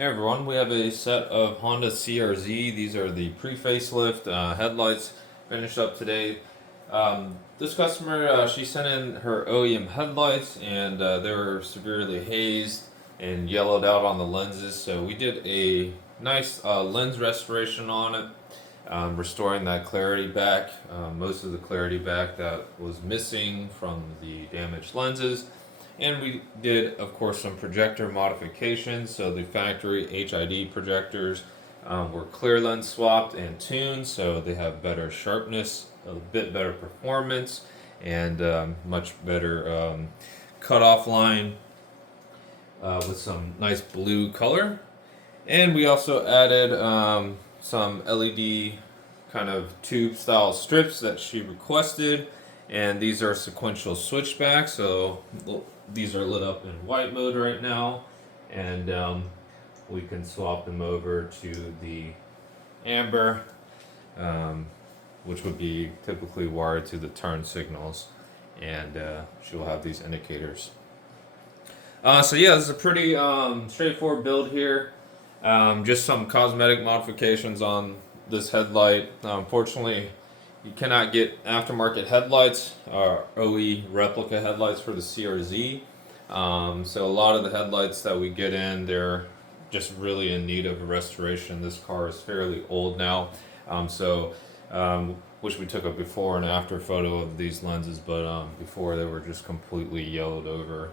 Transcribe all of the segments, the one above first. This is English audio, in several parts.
Hey everyone, we have a set of Honda CRZ. These are the pre-facelift headlights finished up today. This customer, she sent in her OEM headlights and they were severely hazed and yellowed out on the lenses. So we did a nice lens restoration on it, restoring that clarity back, most of the clarity back that was missing from the damaged lenses. And we did, of course, some projector modifications. So the factory HID projectors were clear lens swapped and tuned, so they have better sharpness, a bit better performance, and much better cutoff line with some nice blue color. And we also added some LED kind of tube style strips that she requested. And these are sequential switchback, so these are lit up in white mode right now, and we can swap them over to the amber, which would be typically wired to the turn signals, and she will have these indicators. So yeah, this is a pretty straightforward build here. Just some cosmetic modifications on this headlight. Unfortunately, you cannot get aftermarket headlights or OE replica headlights for the CRZ. So a lot of the headlights that we get in, they're just really in need of a restoration. This car is fairly old now. Wish we took a before and after photo of these lenses, but before they were just completely yellowed over.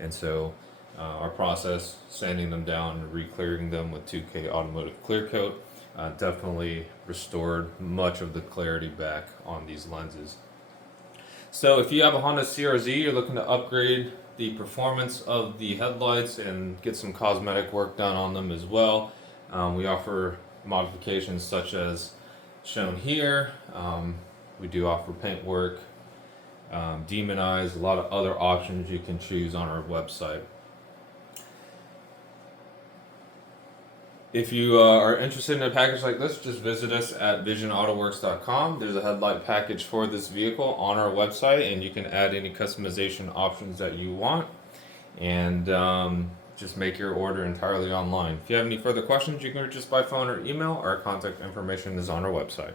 And so our process, sanding them down and re-clearing them with 2K automotive clear coat, definitely restored much of the clarity back on these lenses. So if you have a Honda CRZ, you're looking to upgrade the performance of the headlights and get some cosmetic work done on them as well, we offer modifications such as shown here. We do offer paint work, demon eyes, a lot of other options you can choose on our website. If you are interested in a package like this, just visit us at VisionAutoworks.com. There's a headlight package for this vehicle on our website, and you can add any customization options that you want, and just make your order entirely online. If you have any further questions, you can reach us by phone or email. Our contact information is on our website.